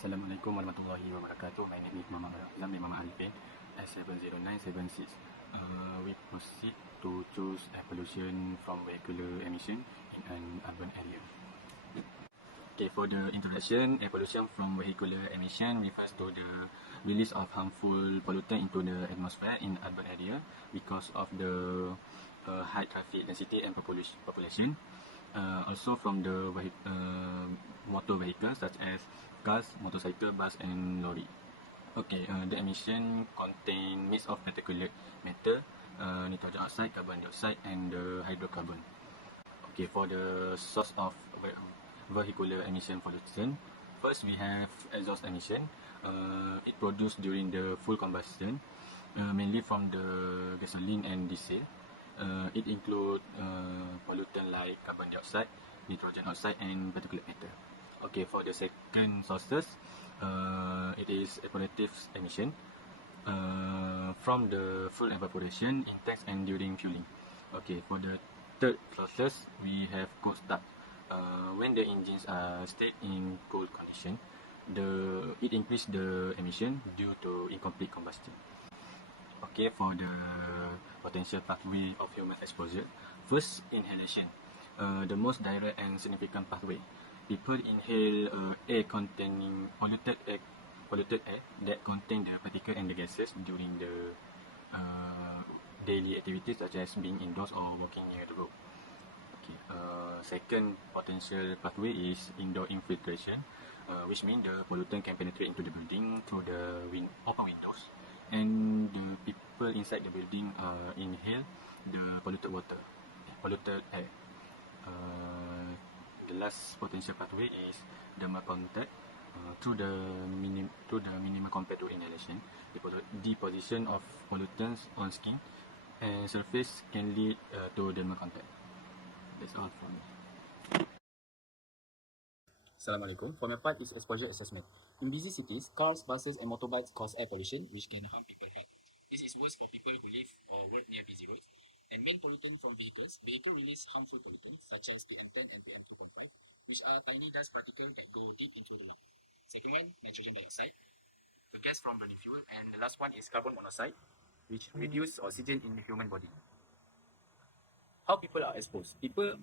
Assalamualaikum warahmatullahi wabarakatuh. My name is Muhammad Azam bin Muhammad Alifin, S70976. We proceed to choose air pollution from vehicular emission in an urban area. Okay, for the introduction, air pollution from vehicular emission refers to the release of harmful pollutant into the atmosphere in urban area because of the high traffic density and population. Also from the motor vehicles such as cars, motorcycle, bus and lorry. Okay, the emission contain mix of particulate matter, nitrogen oxide, carbon dioxide and the hydrocarbon. Okay, for the source of vehicular emission pollution, first we have exhaust emission. It produced during the full combustion, mainly from the gasoline and diesel. It include pollutant like carbon dioxide, nitrogen oxide and particulate matter. Okay, for the second sources, it is evaporative emission from the fuel evaporation in tanks and during fueling. Okay, for the third sources, we have cold start. When the engines are stayed in cold condition, it increase the emission due to incomplete combustion. Okay, for the potential pathway of human exposure, first inhalation, the most direct and significant pathway. People inhale air containing polluted air that contain the particles and the gases during the daily activities such as being indoors or walking near the road. Okay. Second potential pathway is indoor infiltration, which means the pollutant can penetrate into the building through the open windows, and the people inside the building inhale the polluted water, polluted air. The last potential pathway is dermal contact. Through the minimal compared to inhalation, the deposition of pollutants on skin and surface can lead to dermal contact. That's all from me. Assalamualaikum. For my part is exposure assessment. In busy cities, cars, buses and motorbikes cause air pollution which can harm people's health. This is worse for people who live or work near busy roads. And main pollutant from vehicles release harmful pollutants such as PM10 and PM2.5, which are tiny dust particles that go deep into the lung. Second one, nitrogen dioxide, a gas from burning fuel. And the last one is carbon monoxide, which reduce oxygen in the human body. How people are exposed? People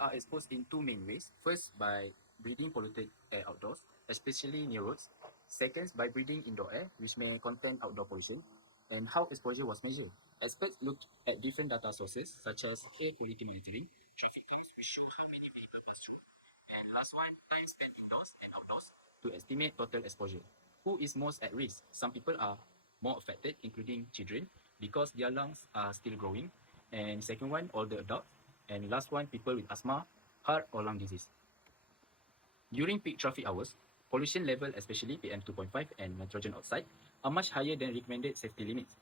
are exposed in two main ways. First, by breathing polluted air outdoors, especially near roads. Second, by breathing indoor air, which may contain outdoor pollution. And how exposure was measured? Experts looked at different data sources such as air quality monitoring, traffic counts, which show how many vehicles pass through. And last one, time spent indoors and outdoors to estimate total exposure. Who is most at risk? Some people are more affected, including children, because their lungs are still growing. And second one, older adults. And last one, people with asthma, heart or lung disease. During peak traffic hours, pollution level, especially PM2.5 and nitrogen oxide, are much higher than recommended safety limits.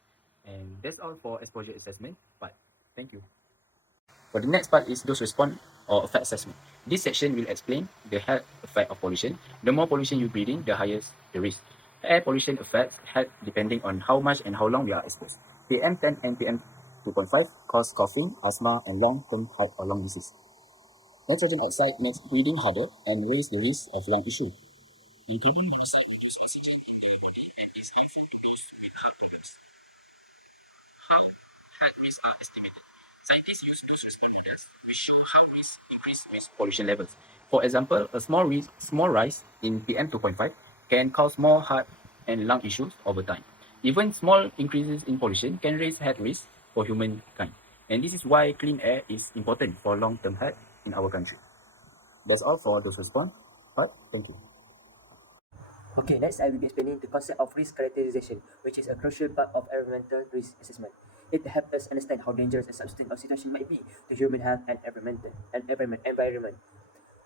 And that's all for exposure assessment part. Thank you. For the next part is dose response or effect assessment. This section will explain the health effect of pollution. The more pollution you breathe in, the higher the risk. Air pollution affects health depending on how much and how long we are exposed. PM10 and PM2.5 cause coughing, asthma, and long-term heart or lung disease. Nitrogen oxide makes breathing harder and raises the risk of lung issue. The carbon monoxide reduces oxygen in the body and is harmful to those with heart problems. How health risks are estimated? Scientists use dose response models which show how risks increase with pollution levels. For example, a small rise in PM2.5 can cause more heart and lung issues over time. Even small increases in pollution can raise health risks for humankind. And this is why clean air is important for long-term health in our country. That's all for dose response part. Thank you. Okay, next I will be explaining the concept of risk characterization, which is a crucial part of environmental risk assessment. It helps us understand how dangerous a substance or situation might be to human health and environment.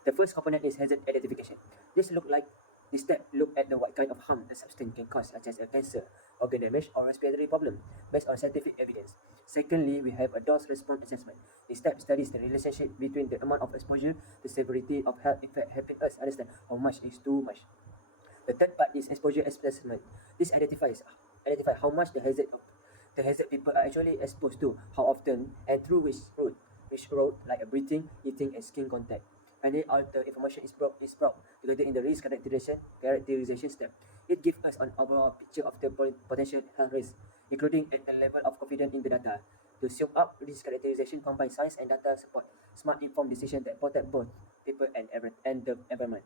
The first component is hazard identification. This step look at what kind of harm the substance can cause, such as a cancer, organ damage, or respiratory problem, based on scientific evidence. Secondly, we have a dose response assessment. This step studies the relationship between the amount of exposure, the severity of health effect, helping us understand how much is too much. The third part is exposure assessment. This identify how much the hazard people are actually exposed to, how often, and through which route like breathing, eating, and skin contact. Finally, all the information is brought together in the risk characterization step. It gives us an overall picture of the potential health risk, including at a level of confidence in the data. To sum up, risk characterization combines science and data support smart informed decisions that protect both people and the environment.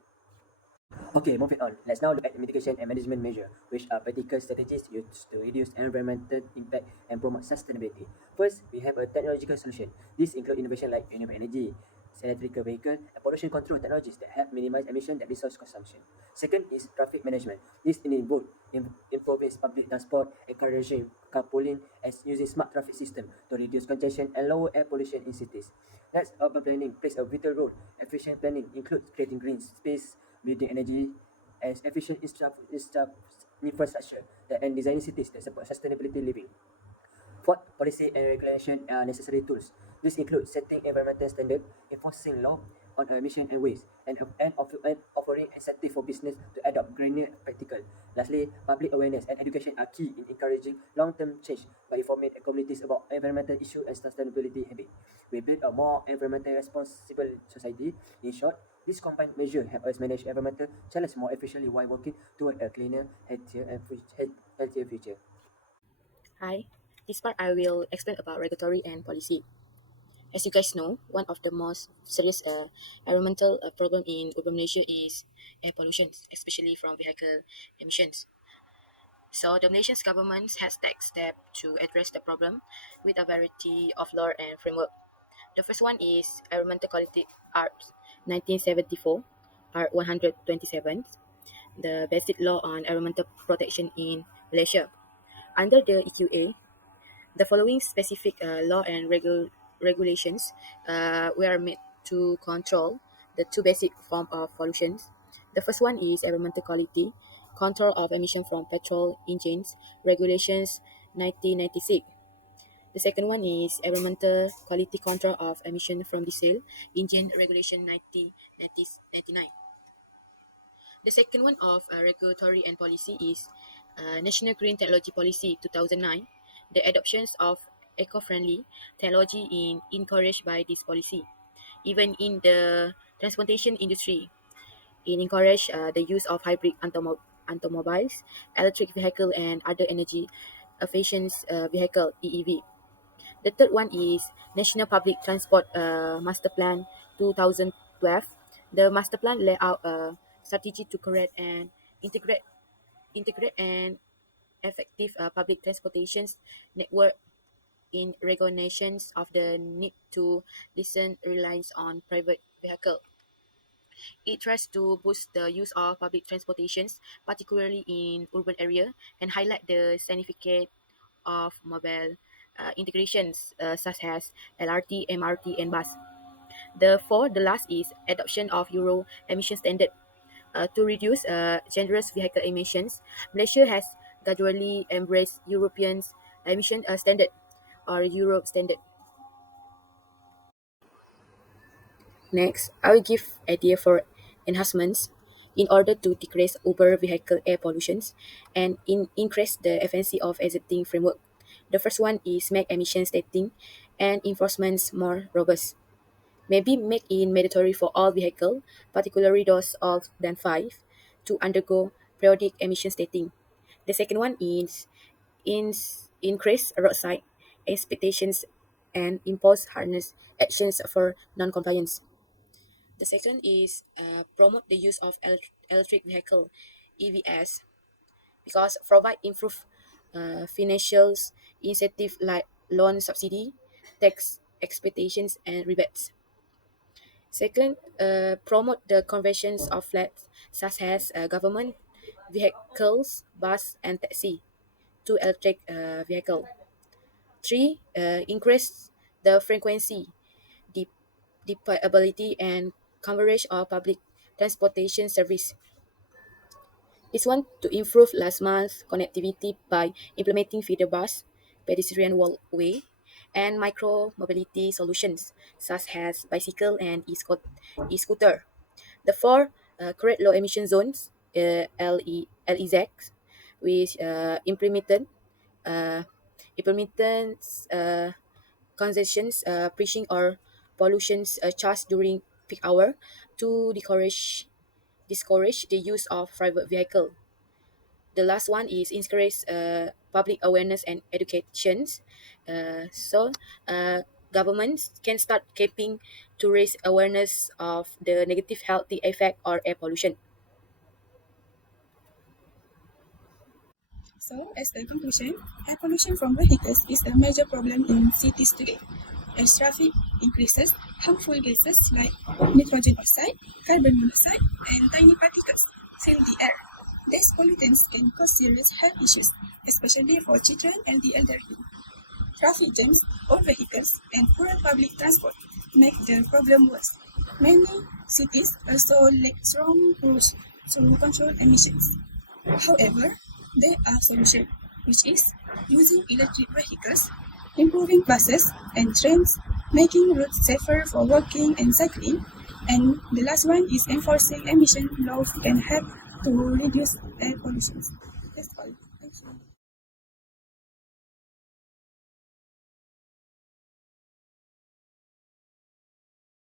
Okay, moving on. Let's now look at mitigation and management measure, which are practical strategies used to reduce environmental impact and promote sustainability. First, we have a technological solution. These include innovation like renewable energy, electrical vehicle, and pollution control technologies that help minimize emission and resource consumption. Second is traffic management. This involves improving public transport, encouraging carpooling, and using smart traffic system to reduce congestion and lower air pollution in cities. Next, urban planning plays a vital role. Efficient planning includes creating green space, building energy, and efficient infrastructure and designing cities that support sustainability living. Fourth, policy and regulation are necessary tools. This includes setting environmental standards, enforcing law on emission and waste, and offering incentive for business to adopt greener practical. Lastly, public awareness and education are key in encouraging long-term change by informing communities about environmental issues and sustainability habits. We build a more environmentally responsible society. In short, this combined measure help us manage environmental challenges more efficiently while working toward a cleaner, healthier future. Hi, this part I will explain about regulatory and policy. As you guys know, one of the most serious environmental problem in urban Malaysia is air pollution, especially from vehicle emissions. So the nation's government has taken steps to address the problem with a variety of law and framework. The first one is Environmental Quality Act 1974, Art 127, the basic law on environmental protection in Malaysia. Under the EQA, the following specific law and regulations were made to control the two basic forms of pollution. The first one is environmental quality, control of emission from petrol engines, regulations 1996. The second one is environmental quality control of emission from diesel engine, regulation 1999. The second one of regulatory and policy is National Green Technology Policy 2009. The adoptions of eco-friendly technology is encouraged by this policy. Even in the transportation industry, it encourage the use of hybrid automobiles, electric vehicle, and other energy efficient vehicle (EEV). The third one is National Public Transport Master Plan 2012. The master plan lay out a strategy to create and integrate and effective public transportation network in recognitions of the need to lessen reliance on private vehicle. It tries to boost the use of public transportations, particularly in urban area, and highlight the significance of mobile integrations such as LRT, MRT, and bus. The last is adoption of Euro emission standard. To reduce dangerous vehicle emissions, Malaysia has gradually embraced European emission standard or Euro standard. Next, I will give idea for enhancements in order to decrease over vehicle air pollutions and increase the efficiency of existing framework. The first one is make emission testing and enforcement more robust. Maybe make it mandatory for all vehicles, particularly those of than 5, to undergo periodic emission testing. The second one is increase roadside expectations and impose harness actions for non-compliance. The second is promote the use of electric vehicle (EVs) because provide improved financial incentive like loan subsidy, tax expectations, and rebates. Second, promote the conversions of fleets such as government vehicles, bus, and taxi to electric vehicle. Three, increase the frequency, the deployability, and coverage of public transportation service. This one to improve last mile connectivity by implementing feeder bus, pedestrian walkway, and micro mobility solutions such as bicycle and e-scooter. The four create low emission zones, LEZs, which uh, implemented congestions, preaching or pollution charge during peak hour to discourage the use of private vehicle. The last one is encourage public awareness and educations. So governments can start campaigning to raise awareness of the negative health effect or air pollution. So, as a conclusion, air pollution from vehicles is a major problem in cities today. As traffic increases, harmful gases like nitrogen oxide, carbon monoxide, and tiny particles fill the air. These pollutants can cause serious health issues, especially for children and the elderly. Traffic jams, old vehicles, and poor public transport make the problem worse. Many cities also lack strong rules to control emissions. However, there are solutions, which is using electric vehicles, improving buses and trains, making roads safer for walking and cycling, and the last one is enforcing emission laws can help to reduce air pollution. That's all.